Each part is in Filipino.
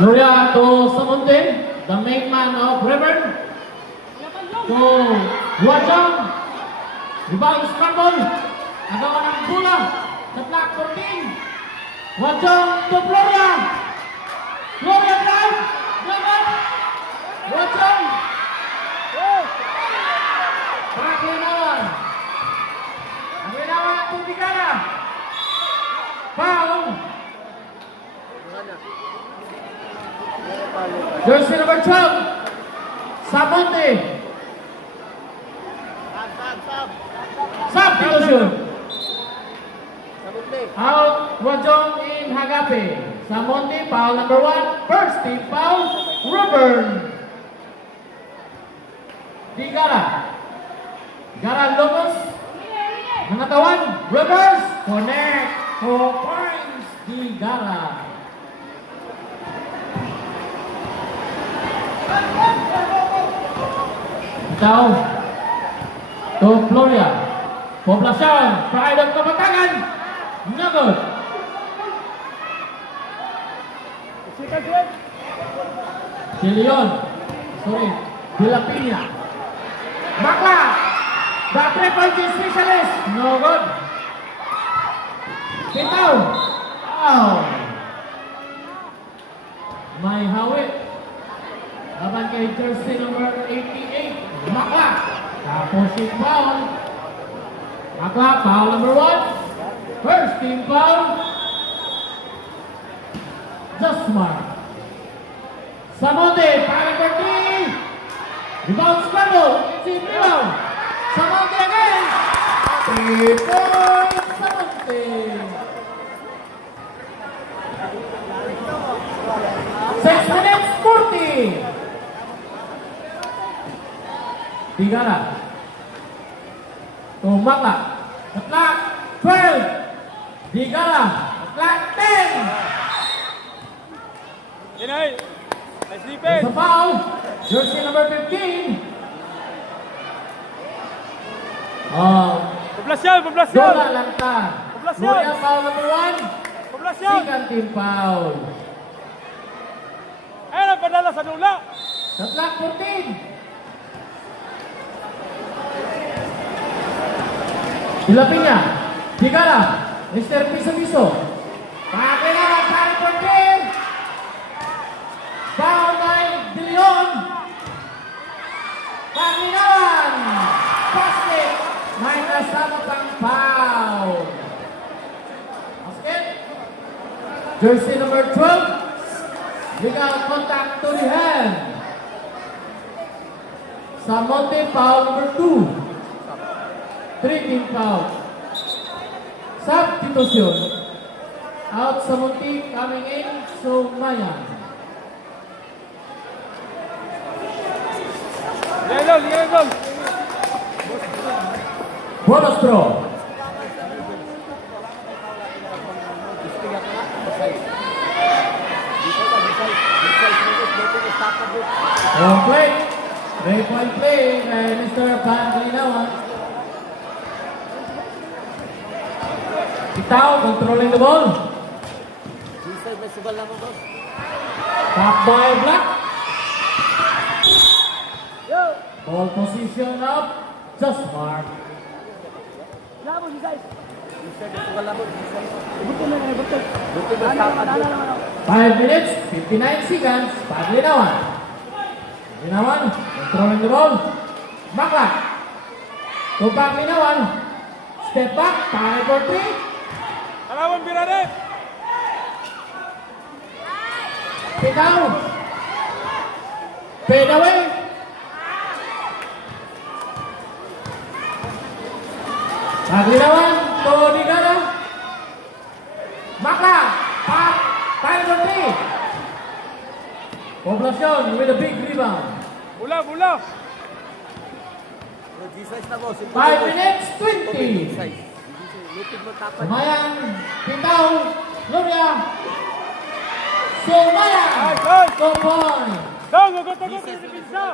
Gloria to Samunte, the main man of River. To Huajang, rebound scramble. Agawan ng bola sa black 14. Huajang to Gloria. Gloria drive. Dapat. Huajang. Pakinawan. Ang ginawa ng Tubigara. Foul. Jersey number 12, Samonte. Substitution. Out, Wajong in Hagape. Samonte, foul number 1. First team foul, Ruben. Digara. Digara Lopez. Nangatawan, reverse. Connect. 4 points, Digara. Itaw to Gloria. Poblacion, pride of Kapatagan. Nagod. Si Leon. Sorry. Pilapina. Bakla. The triple G specialist. No good. Itaw. Oh. May hawit. Laban kay jersey number 88, Makla. Tapos si foul. Makla, foul number 1. First team foul. Jasmar. Samonte, para for 3. Rebound scramble. It's rebound. Samonte again. 3 points, Samonte. 6 minutes, 40. Digara. To Makla. The clock, 12. Digara. The clock, 10. There's a foul. Jersey number 15. Poblacion. Dola Lantar. Poblacion. Gloria foul number 1. Second team foul. Ayun ang padala sa dula. The clock, 14. Pilapina, Digara, Mr. Piso-Piso. Pakinawan, para for 10. Foul by De Leon. Pakinawan. Basket. Minus ano pang foul. Basket. Jersey number 12. Legal contact to the hand. Samonte, foul number 2. 3 team foul. Substitution. Out Samonte, coming in, Sumaya. Liang. Bonus throw. Complete. 3-point play by Mr. Panglinawan. Itaw, controlling the ball. Top by Black. Ball position up. Just mark. 5 minutes, 59 seconds. Panglinawan. Panglinawan, controlling the ball. Makla. To Panglinawan. Step back, 5 for 3. Alawan birade. Pitaw. Fade away. Panglinawan to Digara. Makla. Pass. 5 for 3. Poblacion with a big rebound. Bula. 5 minutes, 20. Sumayan, Pitaw, Gloria. Sumayan. Go point. Go, pinsa.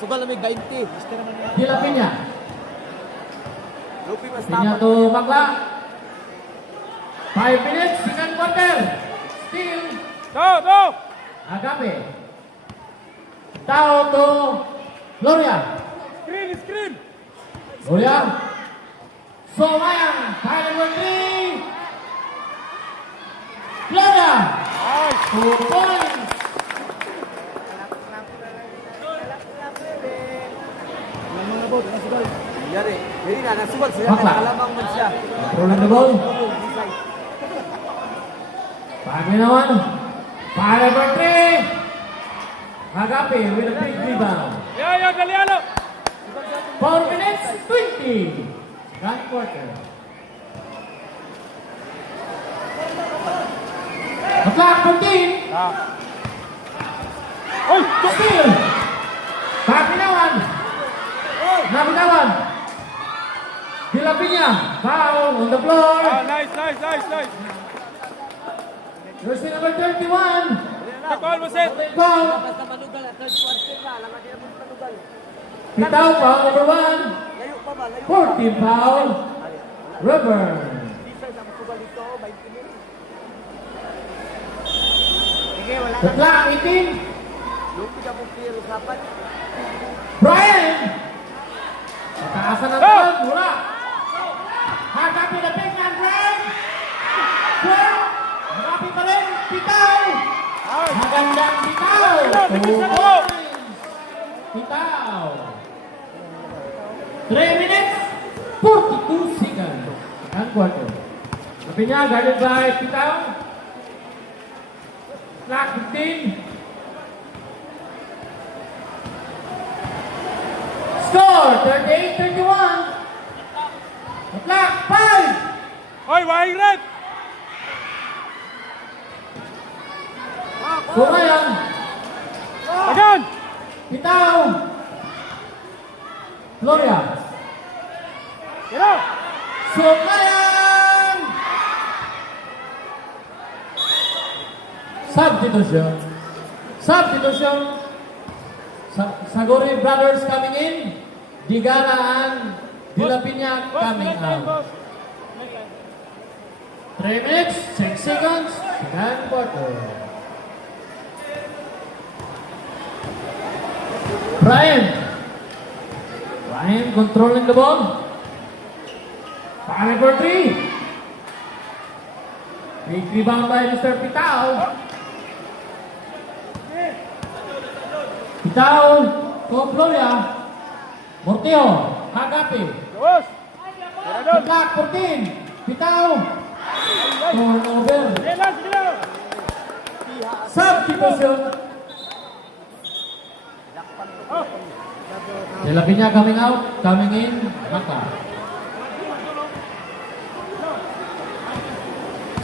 Sugal na may 20. Pinya. Lupi mas Pinya to Makla. 5 minutes, second quarter. Steal. Go! Agape. Tao to Gloria. Screen! Gloria. Somayang. File number 3. Gloria. Nice! 2 points. Yari, jadi na nasubat siya, Bakla. nakalamang man siya. Controlling the ball. Paginawan. File number 3. Agape with a big rebound. Ya, Galiano! 4 minutes, 20. Second quarter. The clock 14. Oy! Steal. Paginawan. Nabitawan. Dilapinya. Foul on the floor. Nice! Jersey number 31. Call mo, Seth! Foul. Basta manugal, third quarter na, lang natin ang manugal. Pitaw, foul number 1. Layo pa ba? Layo 14 foul. Rubber. Isa sa masugal dito, 20 minutes. Sige, wala The clock 18. Lupi ka po clear, usapan. Brian. Pataasan ng tawag. Wala. Hagapi na big man, Brian. Square. Hagapi pa rin. Pitaw. Magandang pitaw. 2 points. Pitaw. 3 minutes, 42 seconds. Second quarter. Sabi niya, guarded by Pitaw. Clock 15. Score, 38-31. The clock, 5. Oy, wahing red! Surayan. Again! Pitaw. Gloria. Get out! Surayan. Substitution. Sagori brothers coming in. Digara and Dilapinya coming out. 3 minutes, 6 seconds, second quarter. Brian controlling the ball. Foul for 3. Big rebound by Mr. Pitao. Pitao to Gloria. Morteo, Hagapi. Boss! The clock 14. Pitao. Turnover. Sige lang! Substitution. Dilapinya coming out, coming in, Maka.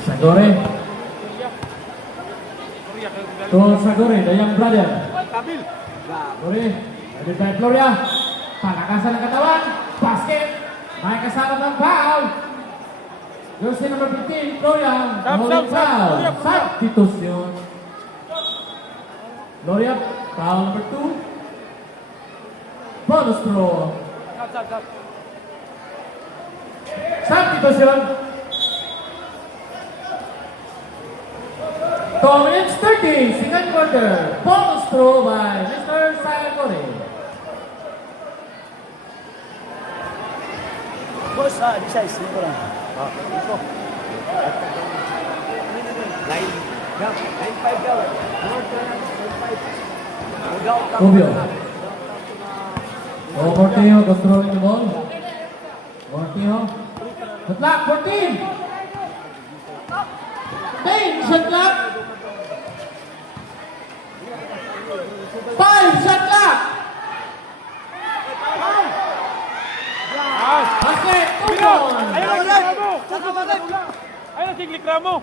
Sagore. To Sagore, the young brother. Tabil! Sagore, headed by Gloria. Palakasan ng katawan. Basket. May kasama ng foul. Jersey number 15, Gloria. Holding foul. Substitution. Gloria, foul number 2. Bonus throw. Sat. Substitution. 2 minutes 30, second quarter. Bonus throw by Mr. Sagore. Boss, di size, dito lang. Dito. Line 5 daw. North na lang, 5. Rubio. Morteo controlling the ball. Morteo. The clock, 14. 10 shot clock. 5 shot clock. Basket, 2 points. Ayun, siglik ramo!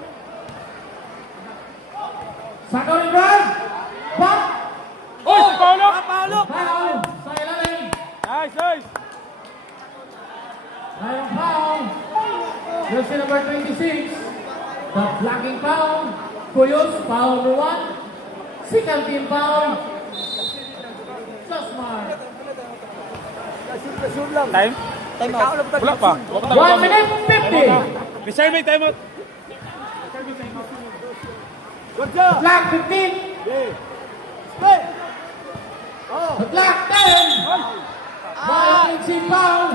Sagore Brad. Pop. Oy, si Paolo! Foul. Sa ilalim. Nice! Mayroong foul. Jersey number 26. The blocking foul. Cuyos, foul number 1. Second team foul. Josmar. Shoot lang. Time? Time out. Wala pa. 1 minute 50. Reserve may time out. Good job. Clock 15. Okay. Stay. Oh. Clock 10. Violation foul.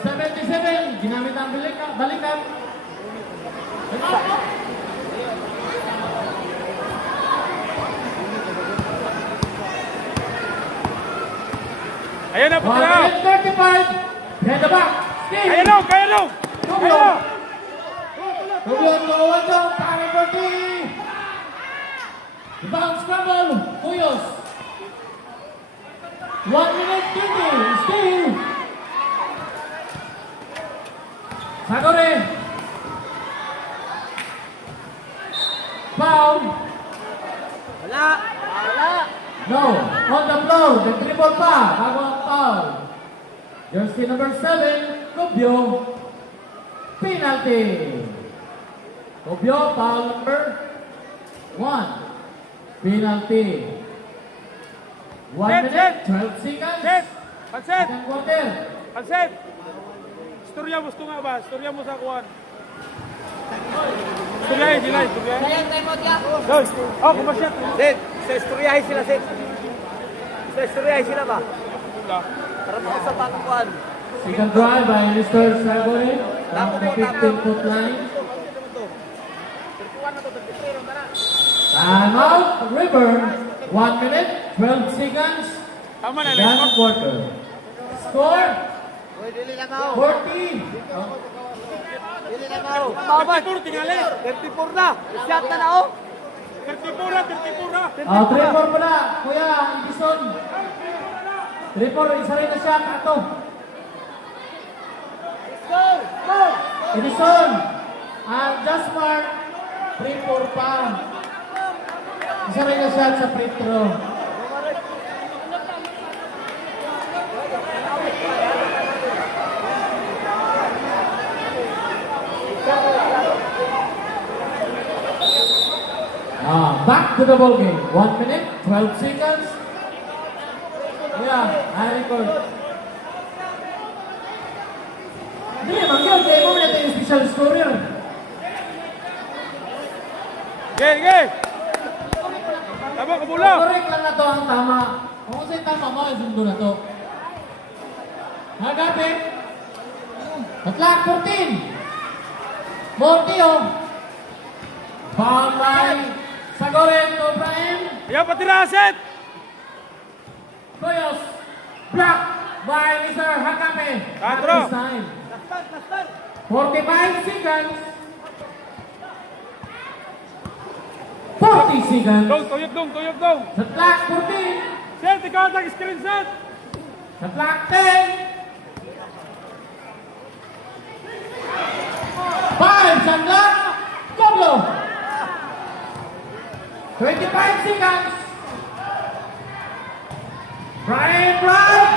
77. Ginamit ang balikan. Ayan na, 1 patira. minute 35. Head the back. Steve. Ayan na, kaya na. Ayan na. Rubio to one down. Para 40. Rebound scramble. Cuyos. 1 minute 20. Steve. Sagore. Foul. Wala. Wala. No. On the floor. The dribble pa. Bago ang foul. Jersey number 7. Rubio. Penalty. Rubio, foul number 1. Penalty. 1 Set, minute, set. 12 seconds. Set. Panset. Second quarter. Panset. Istorya mo ito nga ba? Istorya mo sa kuwan. Istoryahin sila, istoryahin. Doy. Oh, kumasyat. Sid, sa istoryahin sila, Sid. Sa istoryahin sila ba? Wala. Para mo sa pangkuan. Second drive by Mr. Sagore. Down the 15-foot line. Time out. River. 1 minute, 12 seconds. Tama na, Second let's quarter. Score. Dili na mo. 40. Dili na mo. 34, tingali. 34 na. Shot na na, oh. 34 na, 34 na. 3-4 pala. Kuya, Edison. 3-4, isa rin na siya. Kato. Go! Go! Edison. Just mark. 3-4 pa. Isa rin na siya sa free throw. Back to the ball game. 1 minute, 12 seconds. Yeah, I record. Hindi, mangyol. Kaya mo na yung special scorer. Okay, okay. Tama, kabula. Correct lang na to ang tama. Kung sa'yo tama mo, isundo na to. Hagabi. Clock 14. Montio. Foul by Sagore to Brian. Ayan, patira, set. Koyos. Block by Mr. Hagabe. Tatro. 45 seconds. 40 seconds. Dong, tuyok dong, tuyok dong. Sa clock 14. Set, ikaw ang screen set. Sa clock 10. 5 sa clock. Koblo. 25 seconds. Brian Bright.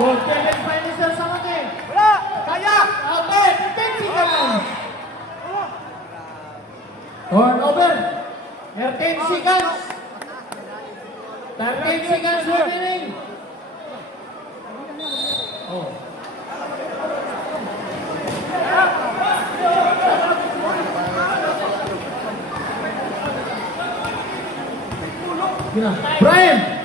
Goal Kevin Finisher sa mati. Wala! Kaya! Out there. 15 seconds. Turnover. 13 seconds. 13 seconds remaining. Oh. Gina. Brian.